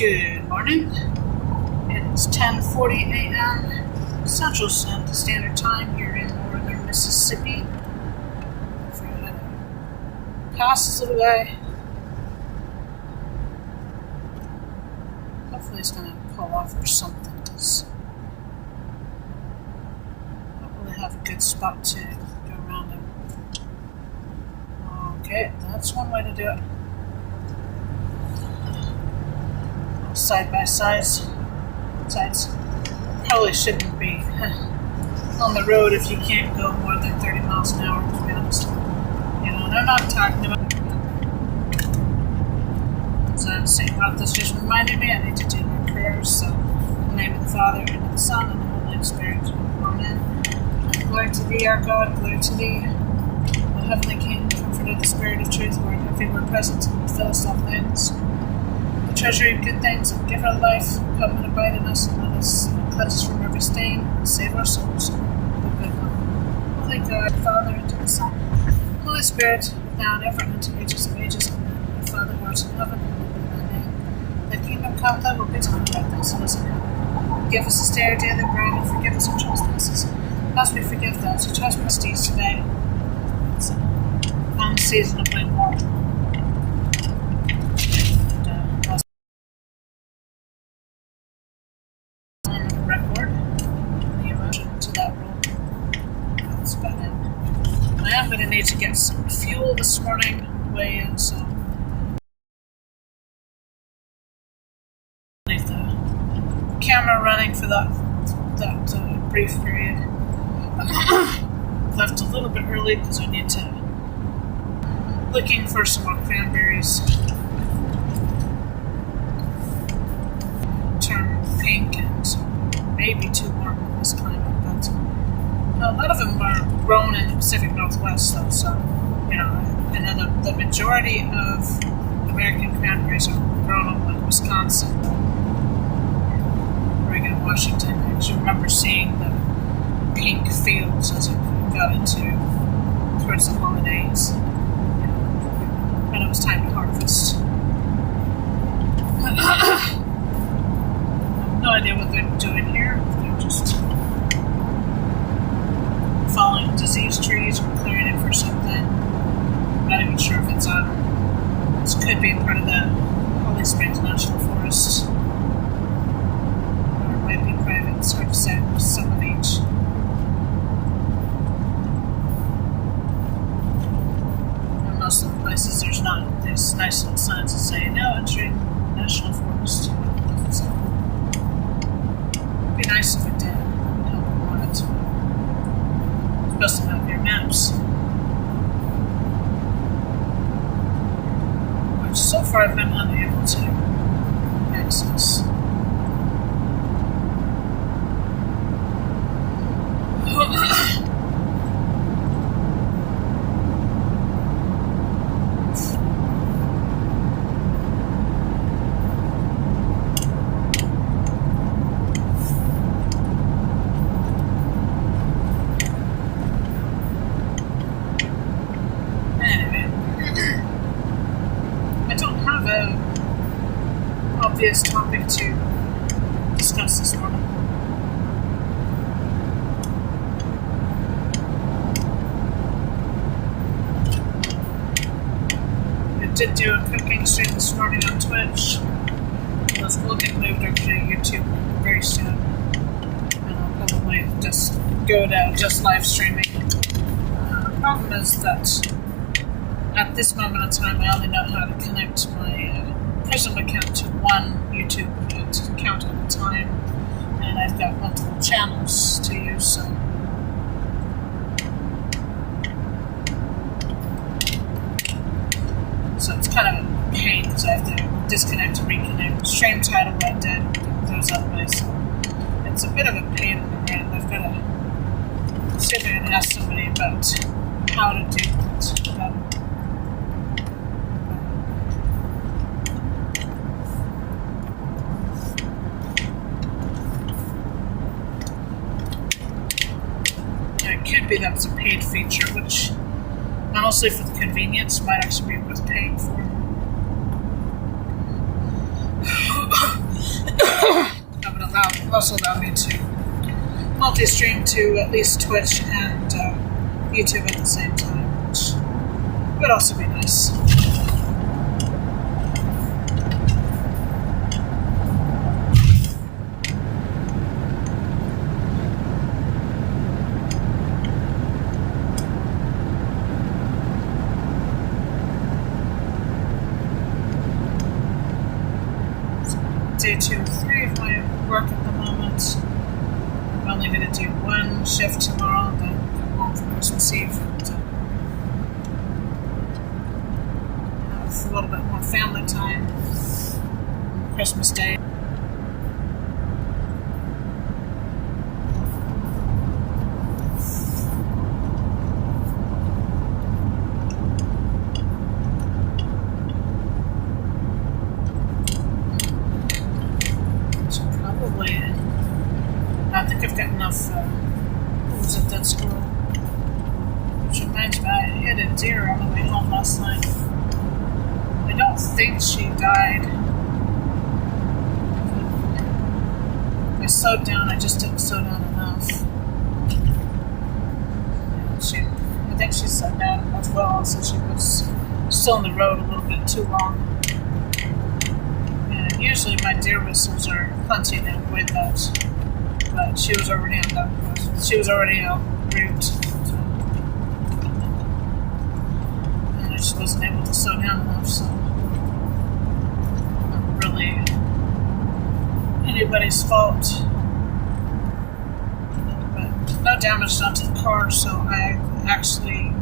Good morning. It is 10:40 a.m. Central Standard Time here in northern Mississippi. Figured I'd pass this little guy. Hopefully he's going to pull off or something. Hopefully have a good spot to go around him. Okay, that's one way to do it. Side by sides. Probably shouldn't be on the road if you can't go more than 30 miles an hour, to be honest. You know, and I'm not talking about. As I was saying about this, just reminded me I need to do my prayers. So, in the name of the Father, and of the Son, and of the Holy Spirit. Amen. Glory to thee, our God, glory to thee, O heavenly King, comforter of the Spirit of truth, who art everywhere present and fillest all things. The treasury of good things and giver of life, come and abide in us, and let us cleanse us from every stain, and save our souls. The good one. Holy God, Father, and to the Son, Holy Spirit, now and ever, and unto ages of ages. Amen. Our Father, who art in heaven, hallowed be thy name. Thy kingdom come, thy will be done on earth as it is in heaven. Give us this day our daily bread, and forgive us our trespasses, as we forgive those who trespass against us today. It's a season of playing war. I'm going to need to get some fuel this morning on the way in, so leave the camera running for that brief period. Left a little bit early because I need to looking for some more cranberries. Turn pink and maybe too warm in this climate, but a lot of them are grown in the Pacific Northwest, though, so, you know, and then the majority of American cranberries are grown up in Wisconsin, Oregon, Washington. I actually remember seeing the pink fields as it got into towards the holidays, and it was time to harvest. No idea what they're doing here. They're just following disease trees or clearing it for something. I'm not even sure if it's on. This could be part of the Holy Springs National Forest. Or it might be private. It's hard to say. Some of each. In most of the places, there's not these nice little signs that say, no entering National Forest. So, it'd be nice if it did. Help on it. Supposed to have your maps, which so far I've been unable to access. Obvious topic to discuss this morning. I did do a cooking stream this morning on Twitch. Those will get moved over to YouTube very soon. And I'll probably just go to just live streaming. The problem is that at this moment in time I only know how to connect my Prism account to one YouTube account at a time, and I've got multiple channels to use, so it's kind of a pain because I have to disconnect and reconnect. Stream title I did goes that way, so it's a bit of a pain in the rear. I've got to see if I can ask somebody about how to do that. Could be that's a paid feature, which honestly for the convenience might actually be worth paying for. also allow me to multi-stream to at least Twitch and YouTube at the same time, which would also be nice. Day 2 of 3 of my work at the moment. I'm only going to do one shift tomorrow and then come home for Christmas Eve to have a little bit more family time on Christmas Day. I think I've got enough. What was it, that squirrel? Which reminds me, I hit a deer on the way home last night. I don't think she died. I slowed down, I just didn't slow down enough. I think she slowed down as well, so she was still on the road a little bit too long. And usually my deer whistles are plenty to avoid that. But she was already on that. She was already en route, so. And I just wasn't able to slow down enough. So not really anybody's fault. But no damage done to the car. So I actually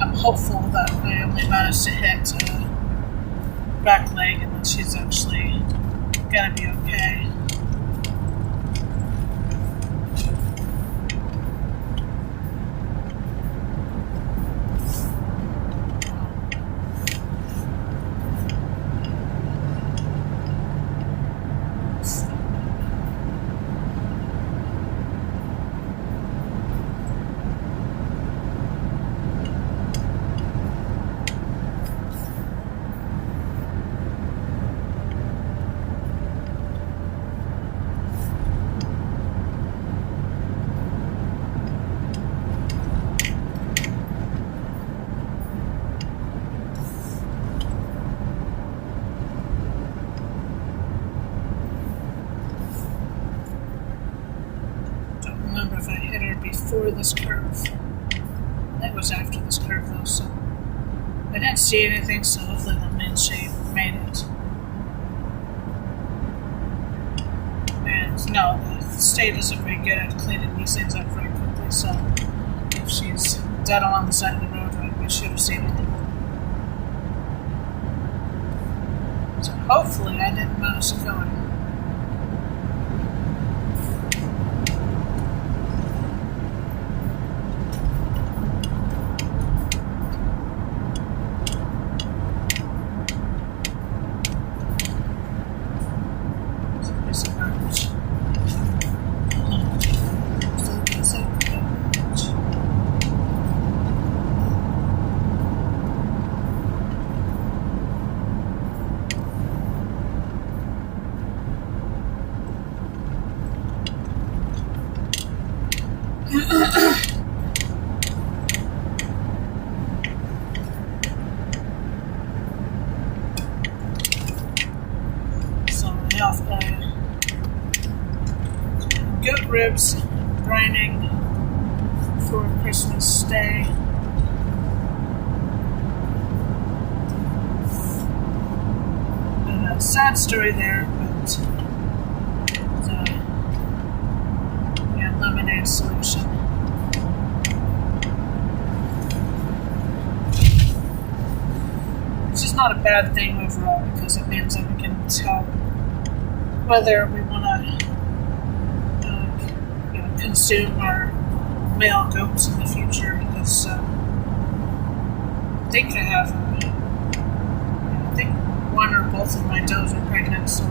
am hopeful that I only managed to hit a back leg, and that she's actually gonna be okay. If I hit her before this curve. That was after this curve though, so I didn't see anything, so hopefully the windshield made it. And no, the state isn't very good at cleaning these things up very quickly, so if she's dead along the side of the road, we should have seen it. So hopefully I didn't manage to kill her. Goat ribs, brining for Christmas Day. A sad story there, but lemonade solution. Which is not a bad thing overall, because it means that we can tell whether we want to consume our male goats in the future, because I think I think one or both of my does are pregnant, so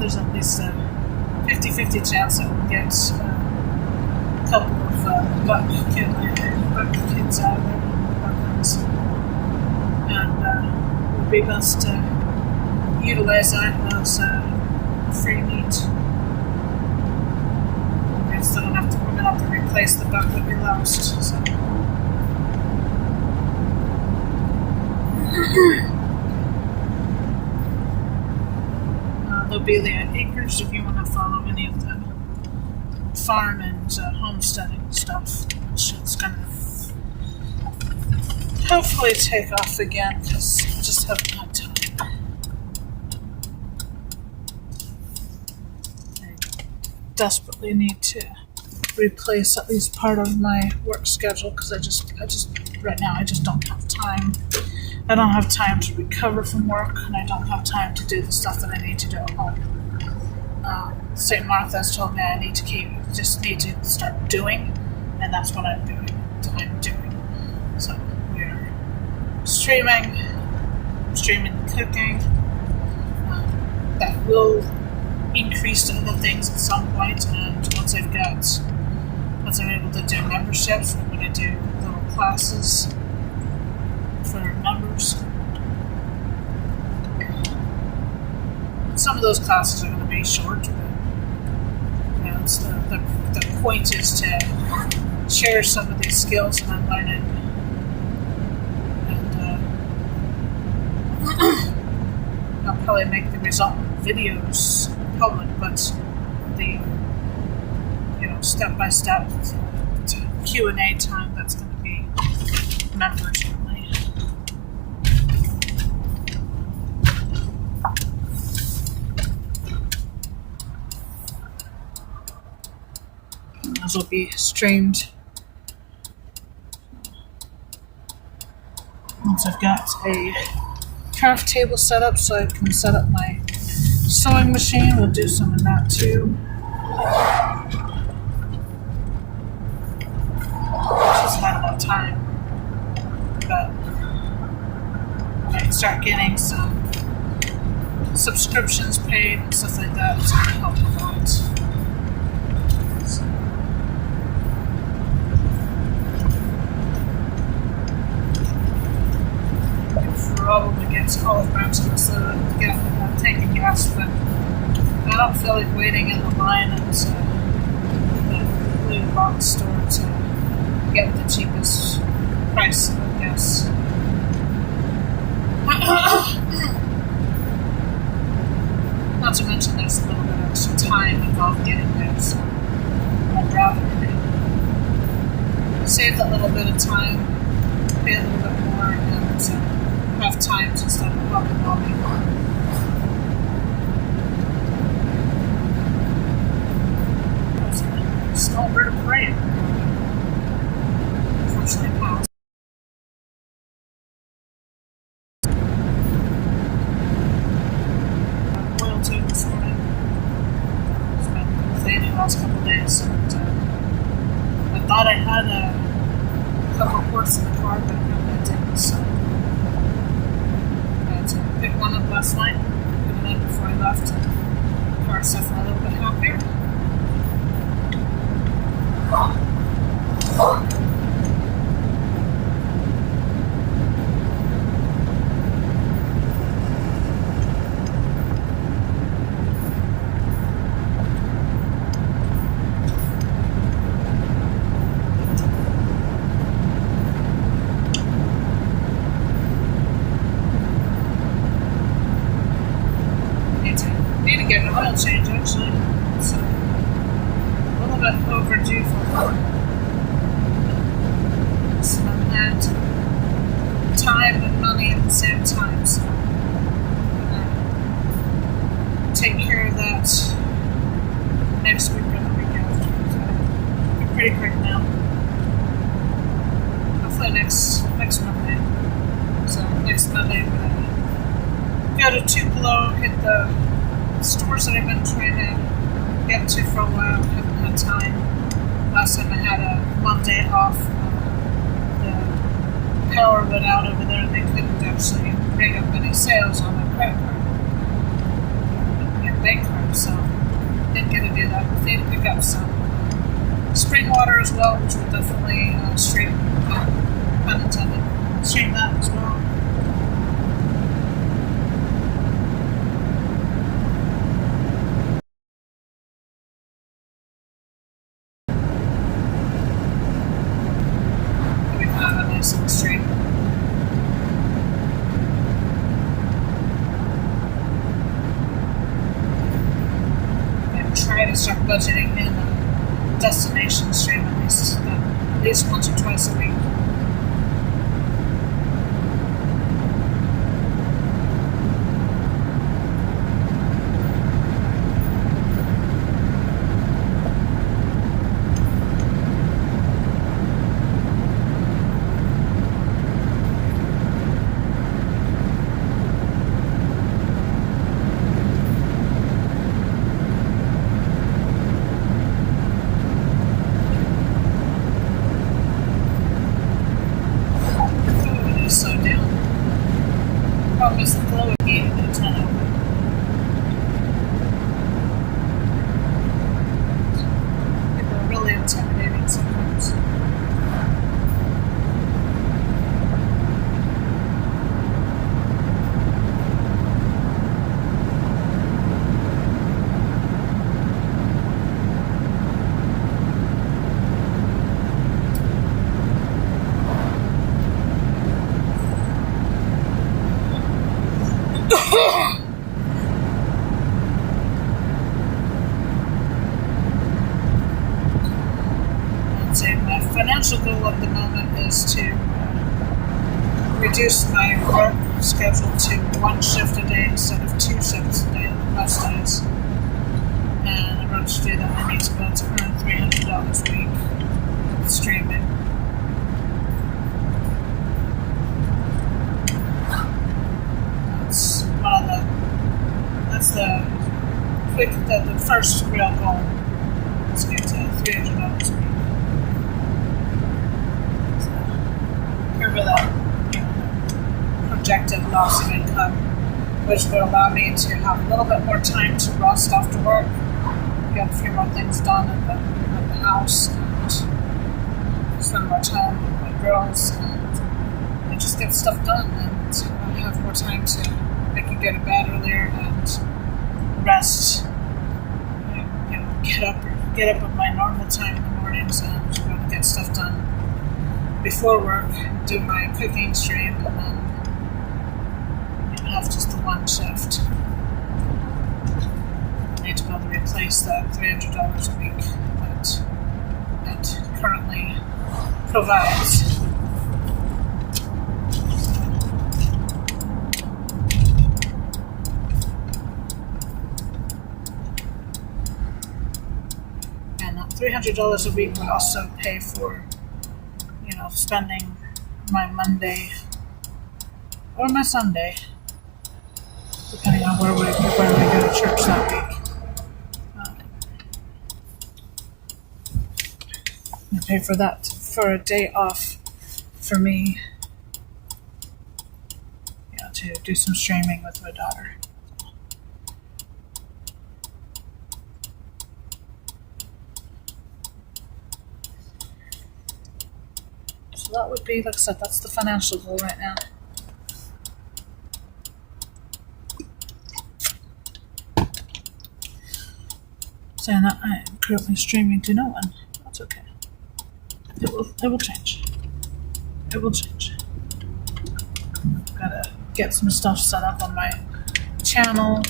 there's at least a 50-50 chance that we'll get a couple of buck kids out of there. Buck be best to utilize that as free meat. We're gonna have to replace the buck that we lost. So. Lobelia Acres, if you want to follow any of the farm and homesteading stuff, which is going to hopefully take off again because I just haven't had time. I desperately need to replace at least part of my work schedule because I just right now I just don't have time. I don't have time to recover from work, and I don't have time to do the stuff that I need to do at home. St. Martha's told me I need to start doing, and that's what I'm doing. So we're streaming the cooking. That will increase to other things at some point, and once I'm able to do memberships, I'm going to do little classes for members. Some of those classes are going to be short, but the point is to share some of these skills that I'm learning, and I'll probably make the resultant videos public, but the step-by-step Q&A time, that's going to be members only. Those will be streamed once I've got a craft table set up so I can set up my sewing machine. We'll do some of that too. Just not enough time, but I can start getting some subscriptions paid and stuff like that. It's going to help a lot. Probably gets olive branch instead of get a tank of gas, but I don't feel like waiting in the line at the blue box store to get the cheapest price of gas. Not to mention there's a little bit of extra time involved getting there, so I'd rather save that little bit of time, pay a little bit more, and have time to start helping all people. Small bird of prey. Unfortunately, passed. Oil tube this morning. It's been fading the last couple of days, and I thought I had a couple of quarts in the car, but I didn't. So. Picked one up last night, put it in before I left, and the car suffered a little bit happier. Need to get an oil change, actually. It's a little bit overdue for spend time and money at the same time, so I'm gonna take care of that next week or the week after. So be pretty quick now. Hopefully next Monday. So next Monday we're gonna go to Tupelo, hit the stores that I've been trying to get to for a while. Haven't had time. Last time I had a Monday off. The power went out over there and they couldn't actually bring up any sales on my credit card and bank card, so didn't get to do that. We need to pick up some spring water as well, which will definitely stream, pun intended, stream that as well. twice in the stream. And try to start budgeting in a destination stream at least once or twice a week. My financial goal at the moment is to reduce my work schedule to 1 shift a day instead of 2 shifts a day most days. And in order to do that, I need to be able to earn $300 a week streaming. That's the first real goal is to get to $300 a week. Over that projected loss of income, which would allow me to have a little bit more time to rest after work, get a few more things done at the house, and spend more time with my girls, and just get stuff done, and have more time to I can go to bed earlier and rest. Get up at my normal time in the mornings and go and get stuff done before work, do my cooking stream, and then have just the 1 shift. I need to be able to replace that $300 a week that it currently provides. And that $300 a week would also pay for spending my Monday or my Sunday, depending on where we go to church that week. And pay for that for a day off for me, to do some streaming with my daughter. That would be, like I said, that's the financial goal right now. Saying that I am currently streaming to no one. That's okay. It will change. It will change. Gotta get some stuff set up on my channel,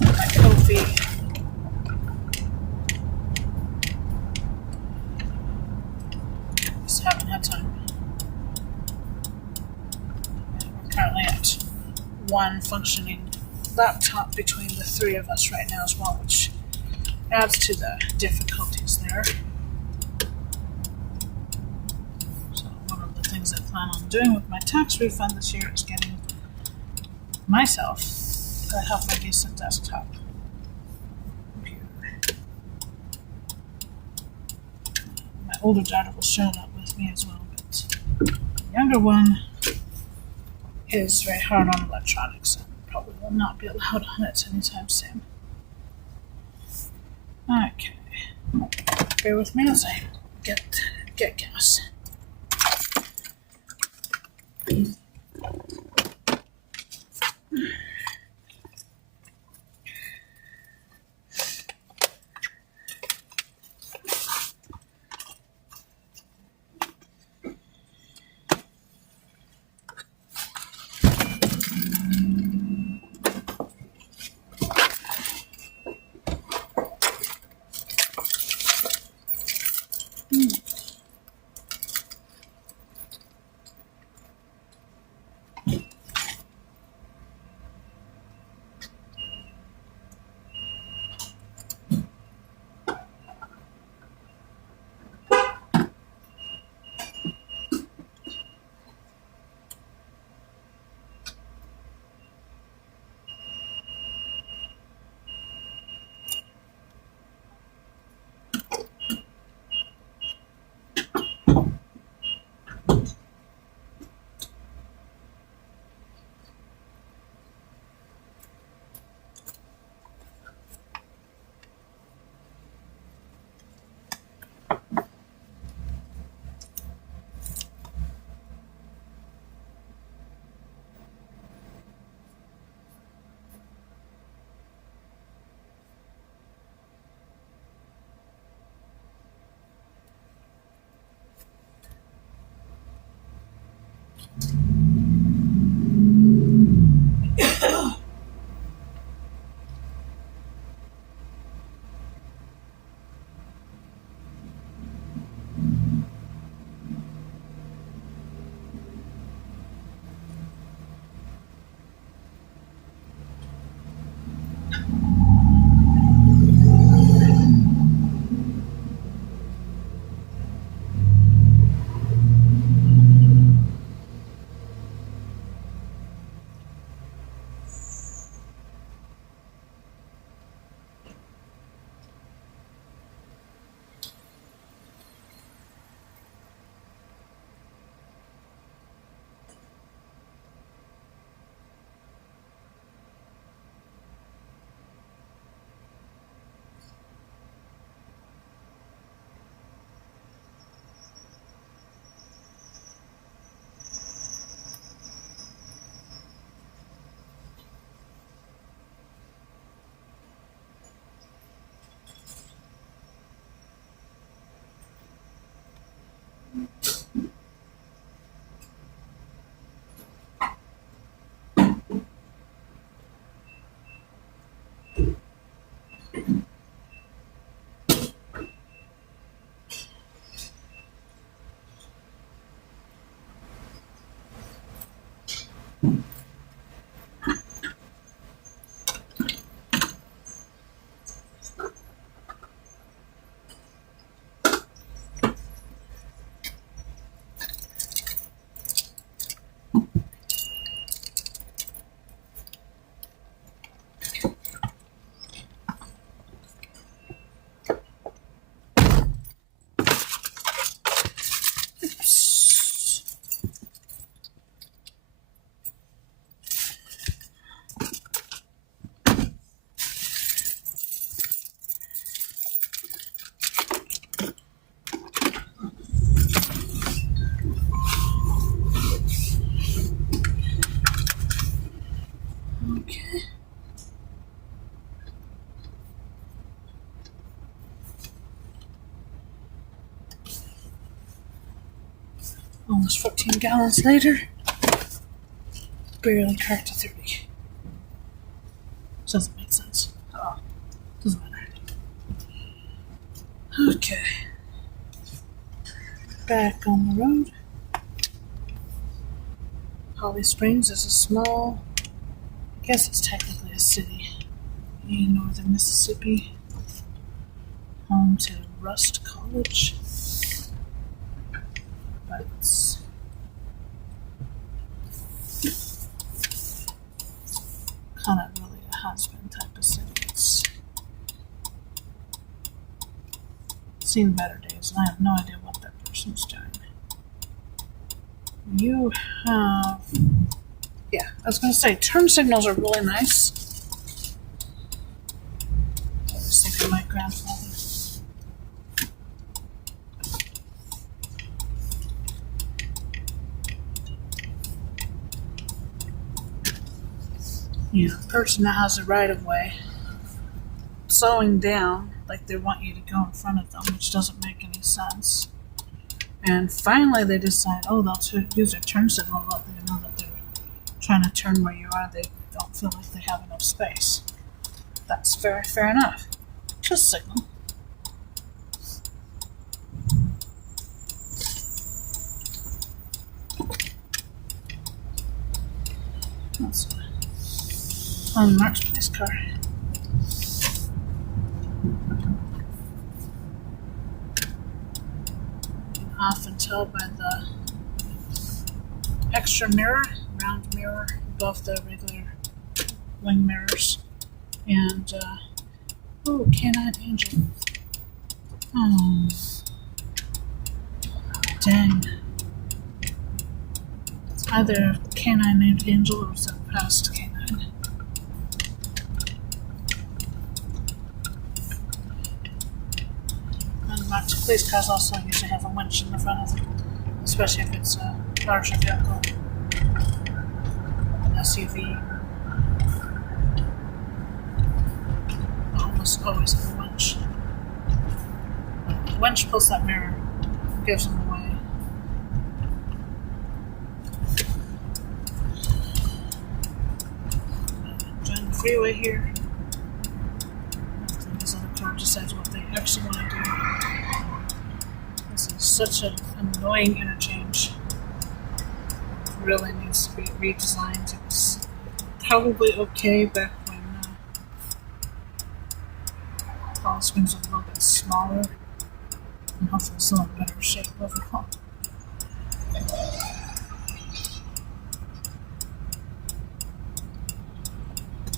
my Ko-fi. Just haven't had time. Currently at 1 functioning laptop between the 3 of us right now as well, which adds to the difficulties there. So one of the things I plan on doing with my tax refund this year is getting myself a halfway decent desktop computer. My older daughter will share that with me as well, but the younger one is very hard on electronics and probably will not be allowed on it anytime soon. Okay. Bear with me as I get gas. Okay. Almost 14 gallons later, barely cracked to 30. Doesn't make sense at all. Doesn't matter. Okay. Back on the road. Holly Springs is a small, I guess it's technically a city in northern Mississippi, home to Rust College, but it's kind of really a has-been type of city. It's seen better days, and I have no idea what that person's doing. You have, yeah, I was going to say, turn signals are really nice. I was thinking my grandfather. You know, a person that has a right of way slowing down like they want you to go in front of them, which doesn't make any sense. And finally they decide, oh, they'll use their turn signal, let them know that they're trying to turn where you are. They don't feel like they have enough space. That's very fair enough. Just signal. That's on Mark's police car. You can often tell by the extra mirror, round mirror above the regular wing mirrors. And, oh, Canine Angel. Oh, dang. It's either Canine named Angel or it's a past canine. And lots of police cars also usually have a winch in the front of them, especially if it's a larger vehicle, an SUV. Almost always have a winch. The winch pulls that mirror, gives them away. freeway here. This other car decides what they actually want to do. This is such an annoying interchange. It really needs to be redesigned. It was probably okay back when all screens were a little bit smaller. And hopefully still in better shape overall.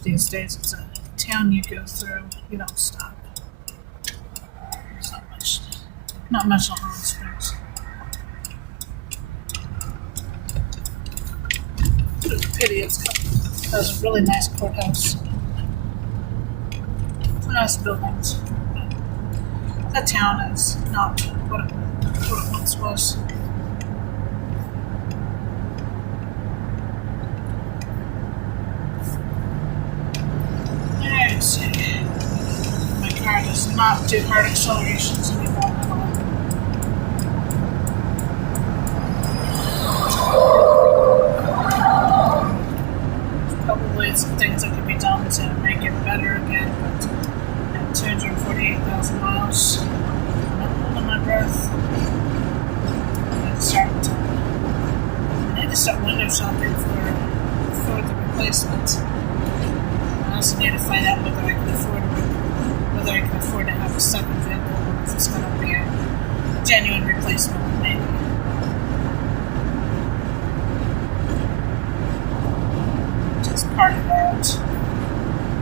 These days it's a town you go through, you don't stop. There's not much on Holland Springs. It's a pity it has a really nice courthouse. Nice buildings. The town is not what it once was. Let's see. My car does not do hard accelerations anymore at all. Probably some things that could be done to make it better again, but at 248,000 miles, I'm not holding my breath. I need to start window shopping for the replacement. I also need to find out whether I can afford to have a second vehicle, or if it's going to be a genuine replacement, maybe. Just part it out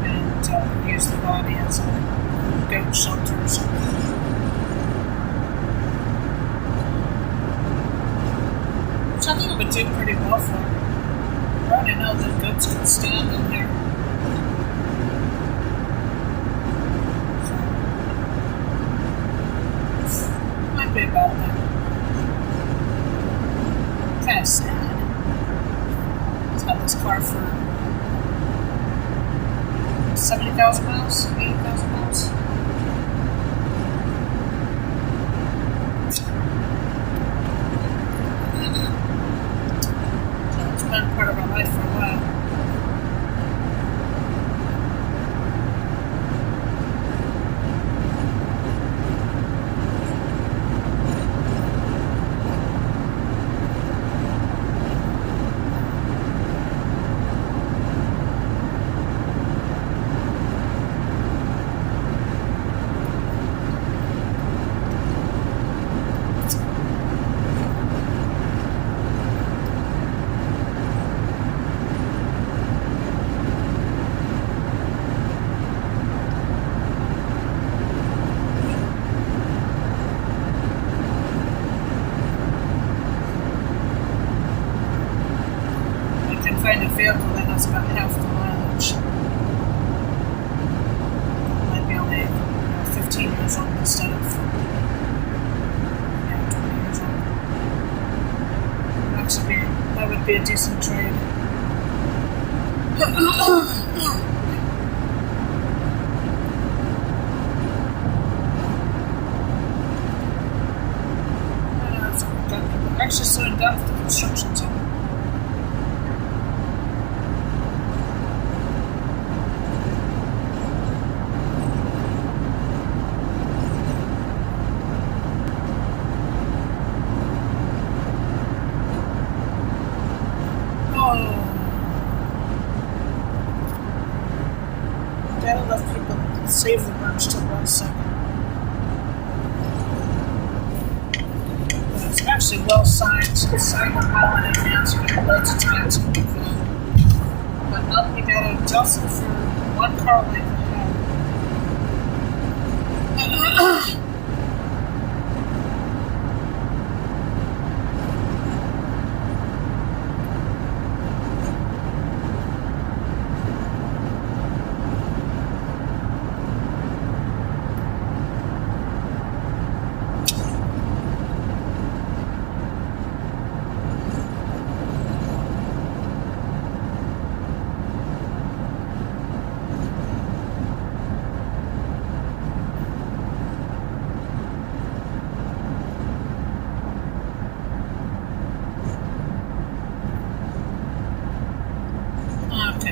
and use the body as a goat shelter or something. Which I think it would do pretty well for. I already know that goats can stand in here. About that. Kind of sad. I've had this car for 70,000 miles, 80,000 miles. So it's been part of our life for a while. Find a vehicle that has about half the mileage. Might be only 15 years old instead of 20 years old. That would be a decent trade. We're actually slowing down for the construction zone. Gotta let people save the merch till 1 second. But it's actually well signed. It's signed well in advance. You got loads of time to move in. But now you gotta adjust it for one car length ahead.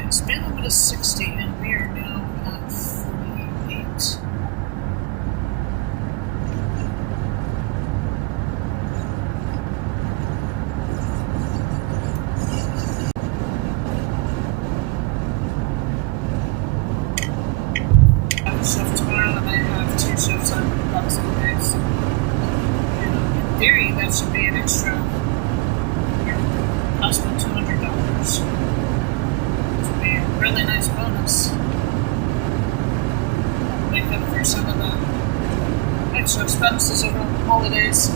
Okay, speed limit is 60, and we are now at 48. I have a shift tomorrow, and I have 2 shifts on Sunday, so in theory, that should be an extra possibly $200. Which would be a really nice bonus. That'll make up for some of the extra expenses over the holidays.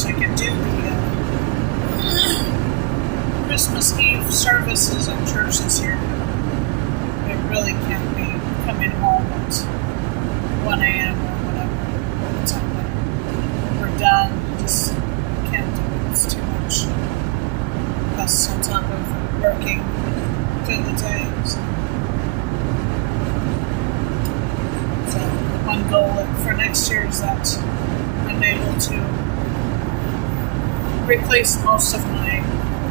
I could do the Christmas Eve services at church this year. It really can't be coming home at 1 a.m. or whatever. By the time that we're done, just can't do it. It's too much. Plus on top of working through the day. So one goal for next year is that I'm able to replace most of my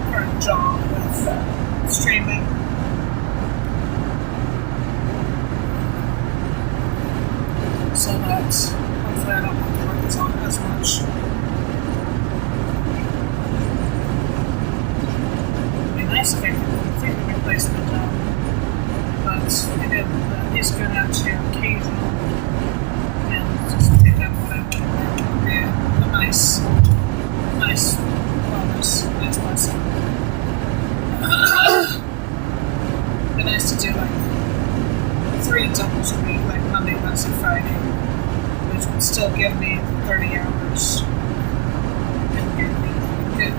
current job with streaming. So that hopefully I don't have to work on as much. It'd be nice if I could completely replace my job. But I did at least go down to occasional and just pick up what I want to work. It'd be a nice bonus, nice blessing. It'd be nice to do like 3 doubles a week, like Monday, Wednesday, Friday, which would still give me 30 hours. And give me good,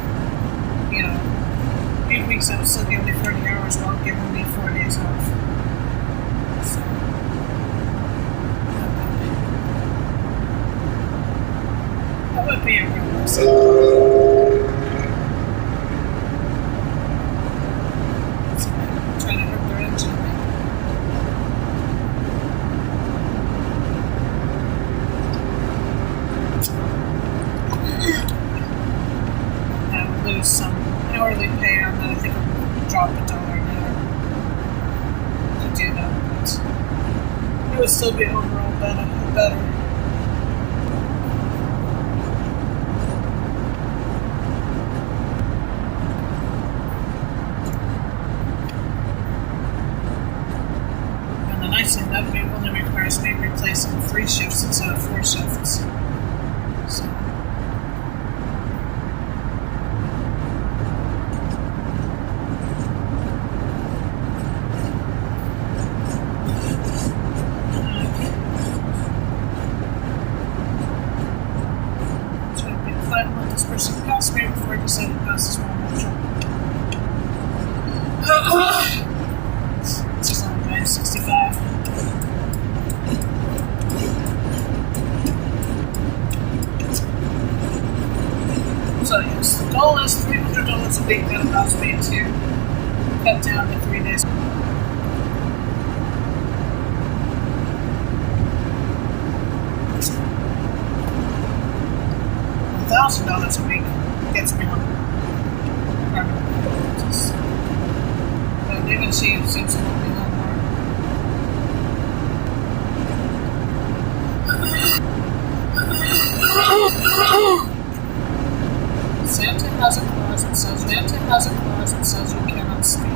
8 weeks that would still give me 30 hours while giving me 4 days off. So, that would be a real blessing. Some hourly pay on that. I think I'll drop $1 an hour to do that, but it would still be overall better. And the nice thing, that only requires me replacing 3 shifts instead of 4 shifts. So. This person passed me before I decided to pass this one more job. This is only my 65. So yes, the goal is $300 a week. That allows me to cut down to 3 days. $1,000 a week gets me on permanent basis. But even she seems to want me a little more. Santa has a clause that says you cannot speak.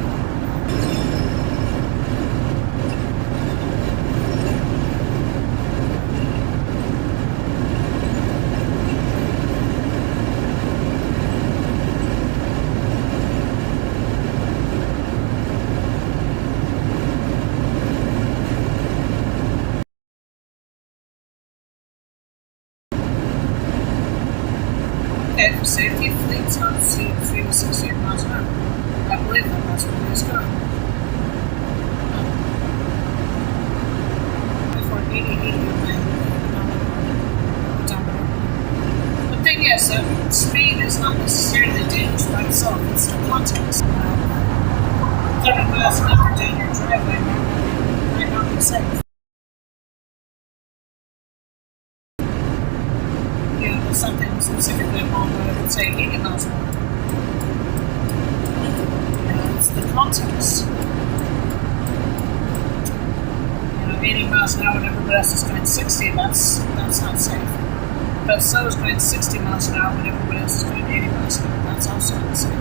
Okay, for safety, fleets on sea 3 to 68 miles an hour. I believe that's where he's going. Before 80 30 miles an hour down your driveway might not be safe. You know, there's something specifically wrong with it, would say 80 miles an hour. You know, it's the context. You know, 80 miles an hour and everybody else is going 60, that's not safe. But so is going 60 miles an hour when everybody else is going 80 miles an hour. That's also unsafe.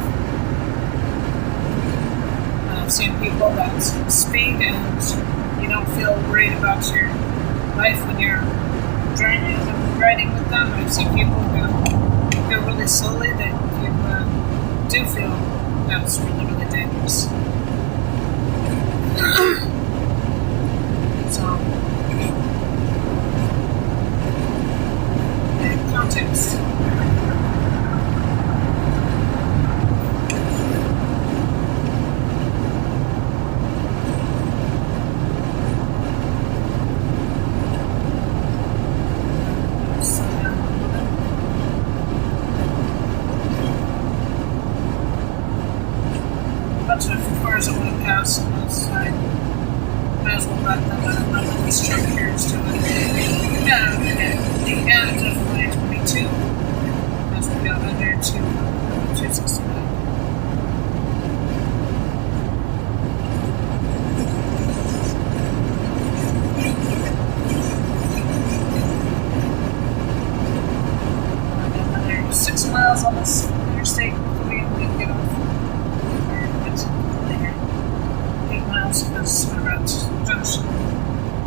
And I've seen people that speed and you don't feel worried about your life when you're driving and riding with them. I've seen people who go really slowly that you do feel that's really, really dangerous. So, context. Bunch of cars I want to pass on this side. Might as well let them let this truck here is doing it. Yeah, okay. The end of 2022 as we go under to 269. Another 6 miles on this interstate. We get off. 8 miles because we're at junction.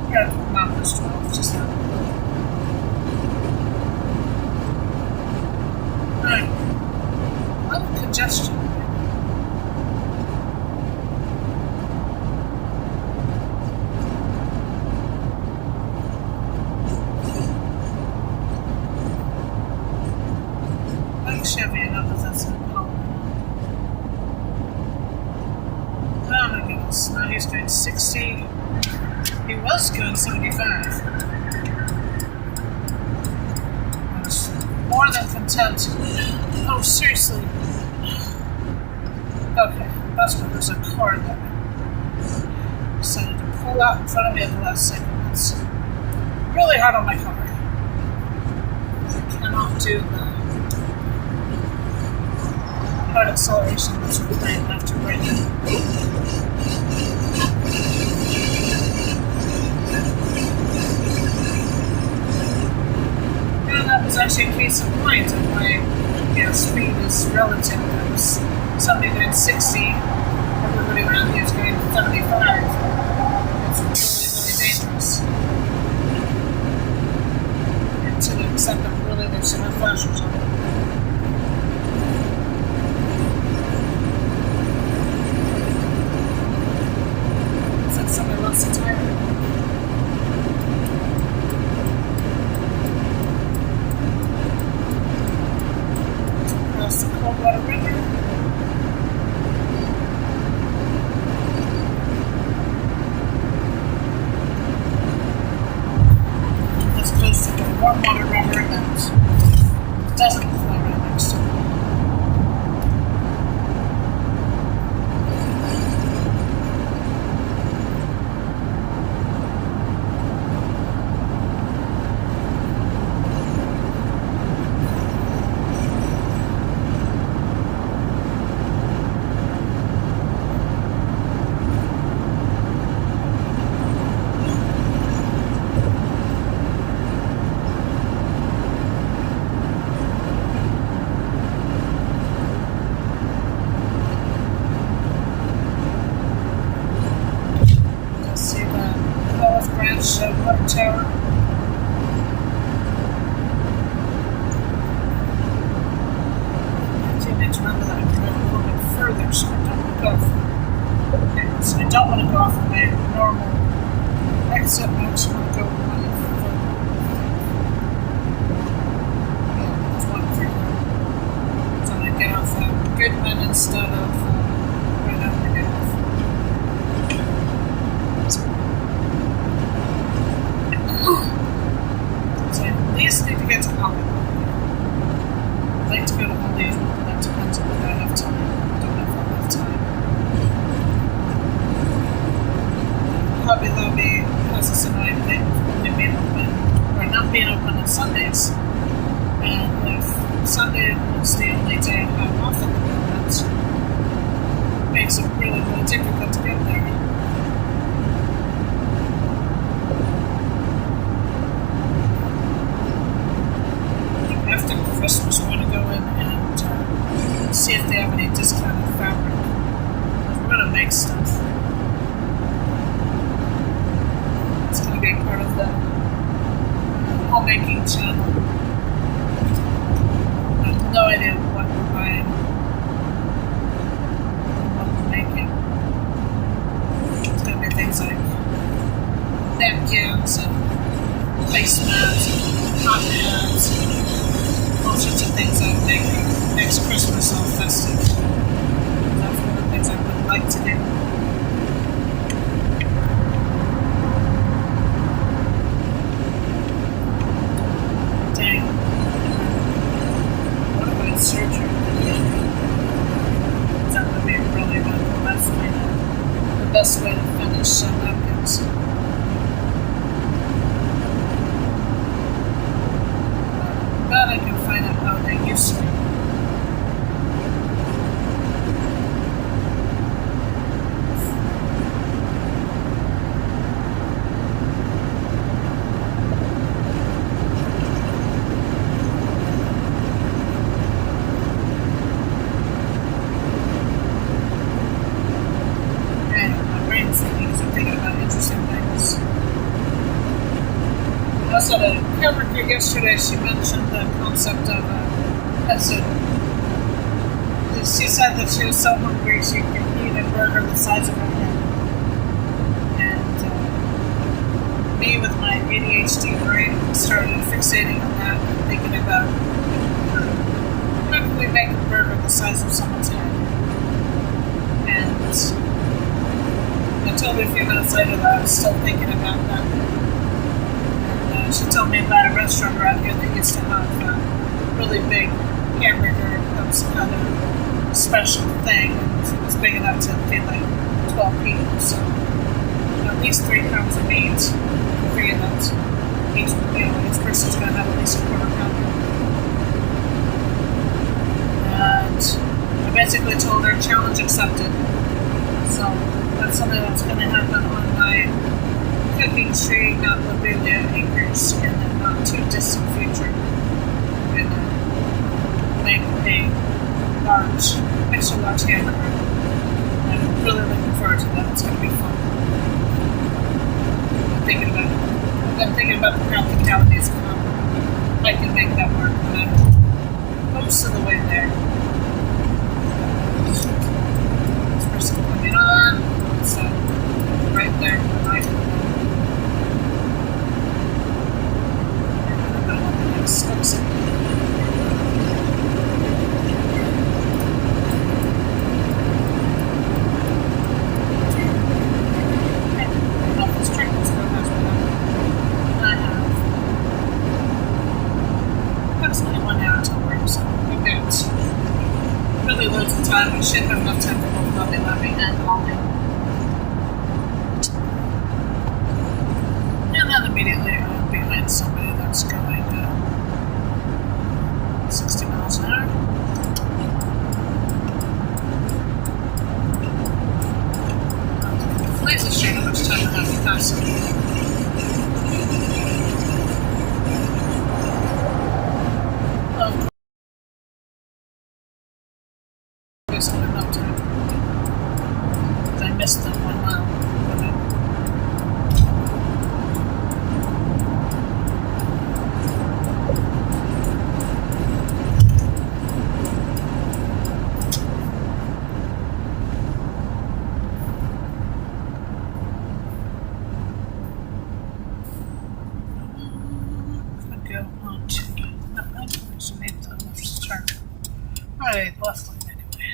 We're at Mountain's 12, just now. Alright. A lot of congestion. Like Chevy, I know that that's in Holland. Oh my goodness, now he's going 60. He was going 75. I was more than content. Oh, seriously. Okay, that's when there's a car that decided to pull out in front of me at the last second. That's really hard on my car. I cannot do the hard acceleration, which would then have to brake. And that was actually a case in point of why speed is relative. It was somebody going 60, everybody around me is going 75. It's really, really dangerous. And to the extent that really they should have flashers on it. Somebody lost a tire. Across the Coldwater River. As opposed to the Warmwater River that doesn't flow right next to it. Water tower. I do need to remember that I can go a little bit further so I don't want to go off. Okay, so I don't want to go off of my normal exit. I just want to go one further. Yeah, that's 1 3. So I'm going to get off Goodman instead of right now I'm going to get off. So I at least need to get to Hollywood. I'd like to go to Hollywood, but that depends on whether I have time. I don't know if I'll have time. Hobby Lobby has this annoying thing of only being open, or not being open on Sundays. And if Sunday is the only day I have off at the moment, it makes it really, really difficult to get there. After Christmas, we're going to go in and see if they have any discounted fabric. We're going to make stuff. It's going to be part of the homemaking channel. I have no idea what we're buying and what we're making. It's going to be things like napkins and placemats and hot pads and all sorts of things that would make next Christmas all festive. That's one of the things I would like to do. Dang. What about surgery? That would be really the best way to finish napkins. But I can find out how they used to be. Also, the coworker yesterday, she mentioned the concept of she said that she was so hungry she could eat a burger the size of her head. And me, with my ADHD brain, started fixating on that and thinking about how can we make a burger the size of someone's head. And I told her a few minutes later that I was still thinking about that. She told me about a restaurant around here that used to have a really big hamburger that was kind of a special thing. It was big enough to feed like 12 people, so at least 3 pounds of meat. I figured that each person's going to have at least a quarter pounder. And I basically told her challenge accepted. So that's something that's going to happen on my cooking tree, not Lobelia acres, in the not too distant future. I'm going to make a extra large hamburger. I'm really looking forward to that. It's going to be fun. I'm thinking about the practicalities of how I can make that work when I'm most of the way there. This person coming on, so right there, right. Scopes it. I should have enough time for both Hobby Lobby and Aldi. And then immediately I'm behind somebody that's going 60 miles an hour. Lazy strain how much time I have to pass it. I missed the 1 mile. Could go on to so maybe the left turn. Alright, left lane anyway.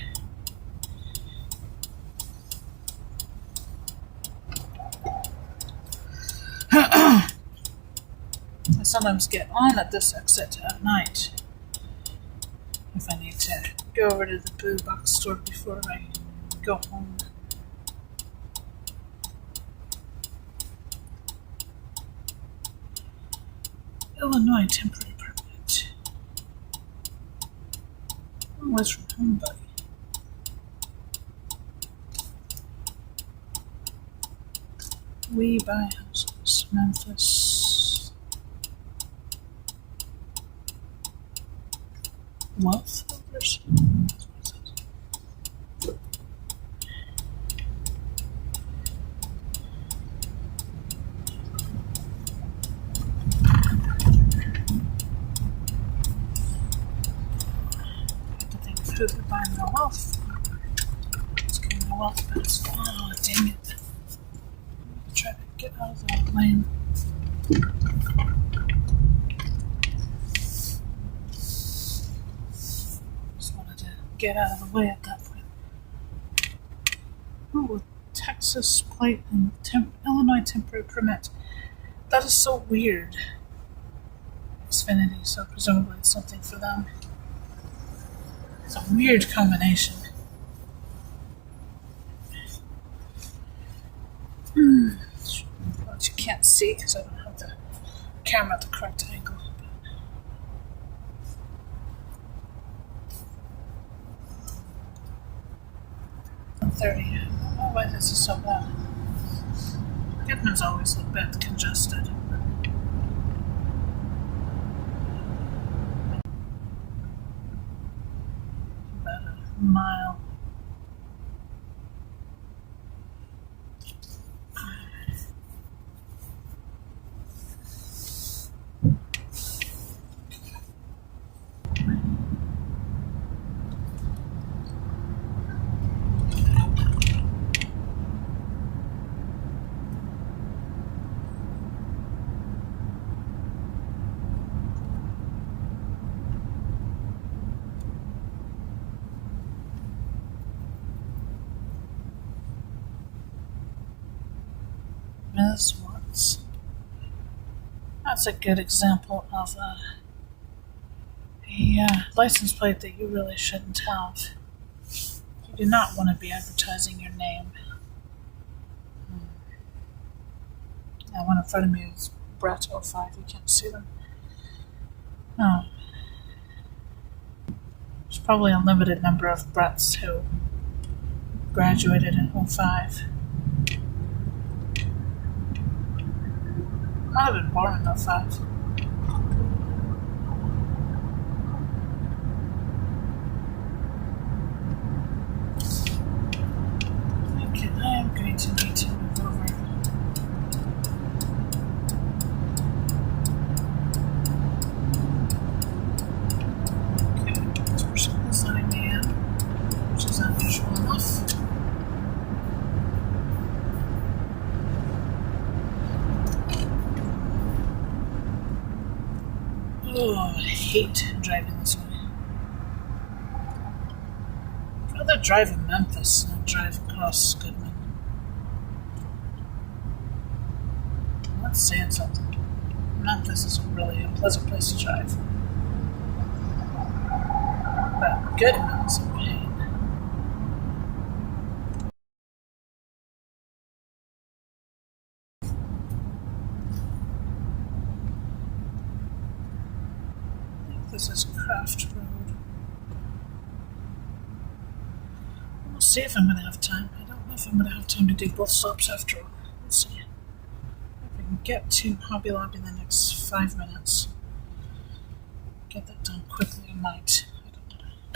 I sometimes get on at this exit at night if I need to go over to the Boo Box store before I go home. Illinois temporary permit. Was from home, buddy. We buy houses. Memphis. Wealth builders. Who could buy no wealth? Let's get no wealth best. Oh, dang it. Try to get out of the lane. Just wanted to get out of the way at that point. Oh, with Texas plate and Illinois temporary permit. That is so weird. Xfinity, so presumably it's something for them. It's a weird combination. But you can't see because I don't have the camera at the correct angle. 30. I don't know why this is so bad. Goodman's always a bit congested. About a mile. Ms. Watts. That's a good example of a license plate that you really shouldn't have. You do not want to be advertising your name. That one in front of me is Brett 05. You can't see them. Oh. There's probably a limited number of Bretts who graduated in 05. Might have been born in 05. Okay, I am going to need to move over. Okay, this person is letting me in, which is unusual enough. Oh, I hate driving this way. I'd rather drive in Memphis than drive across Goodman. That's saying something. Memphis is really a pleasant place to drive. But Goodman's a pain. I think this is Craft Road. We'll see if I'm going to have time. I don't know if I'm going to have time to do both stops after all. We'll see. If I can get to Hobby Lobby in the next 5 minutes. Get that done quickly, I might. I don't know.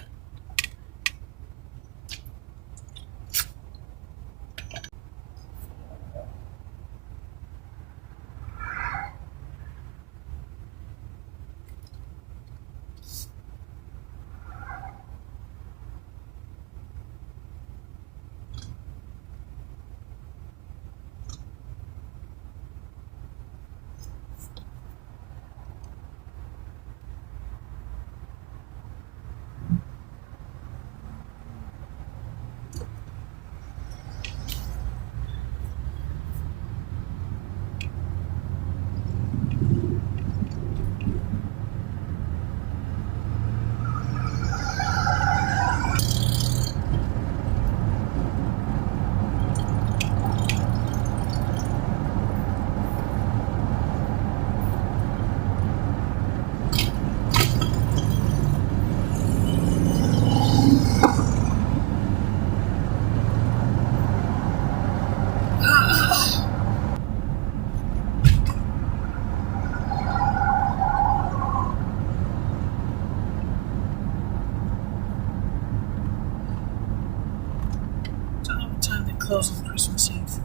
close on Christmas Eve.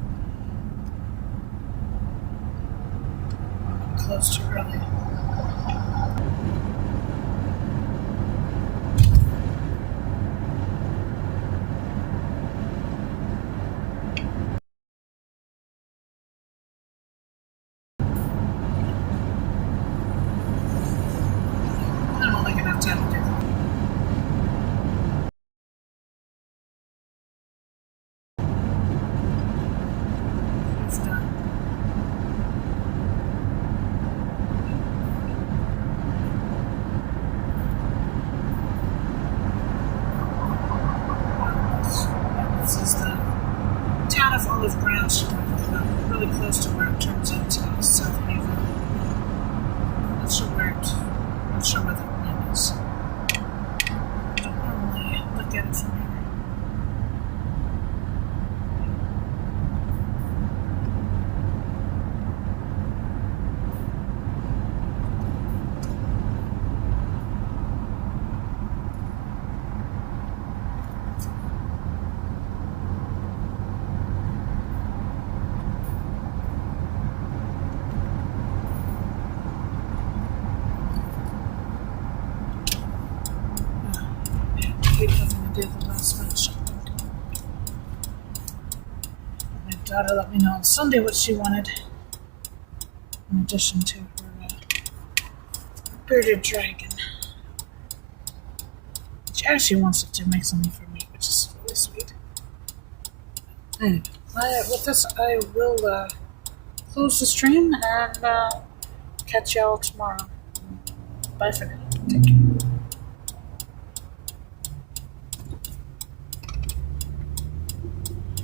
Close too early. I'm only gonna have time to do that. It's done. This is the town of Olive Branch, really close to where it turns into South Haven. Not sure where that name is. I don't normally look at it from here. I hate having to do the last minute shopping. My daughter let me know on Sunday what she wanted, in addition to her bearded dragon. She actually wants it to make something for me, which is really sweet. Anyway, with this, I will close the stream and catch y'all tomorrow. Bye for now. Take care.